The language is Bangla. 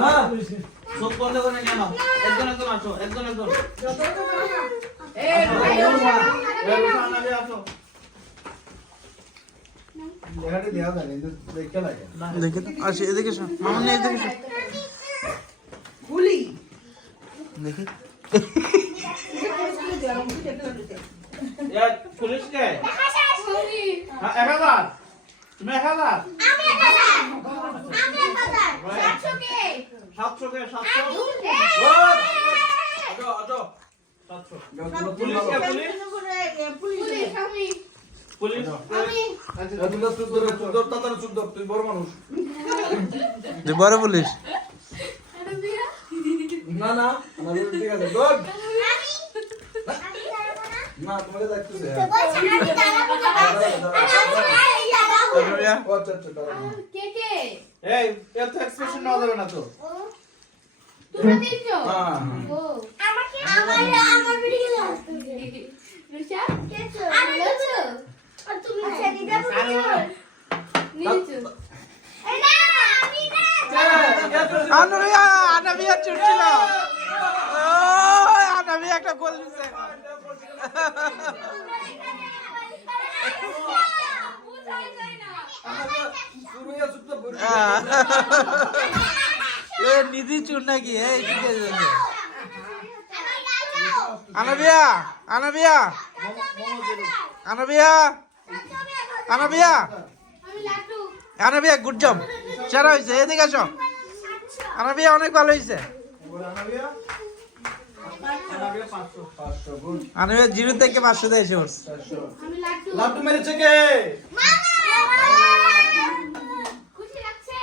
হ্যাঁ চোখ বন্ধ করে কেন একজন একজন আসো একজন একজন আসো লেখাটা দেওয়া যায় কিন্তু দেখতে লাগে দেখি আসি এদিকে শোন মামুন এদিকে শোন গুলি দেখি পুলিশ কে 1000 তুমি 1000 700 কে 700 পুলিশ কে পুলিশ তুই বড় মানুষ তুই বড় পুলিশ না না ঠিক আছে গুড না তোমাকে দেখতেছে আচ্ছা আচ্ছা এই এত এক্সপ্রেশন নাও যাবে না তো হ্যাঁ আনাবিয়া আনাবিয়া চুটছিল ও আনাবিয়া একটা গোল দিছে এ নিধি চুর নাকি এই ঠিক আছে আনাবিয়া আনাবিয়া আনাবিয়া আনাবিয়া আনাবিয়া গুড জব সেরা হয়েছে এদিকে আসো আনাবিয়া অনেক ভালো হয়েছে আনাবিয়া 0 থেকে 500 দেয় সোর্স লাড্ডু মেরেছে কে খুশি লাগছে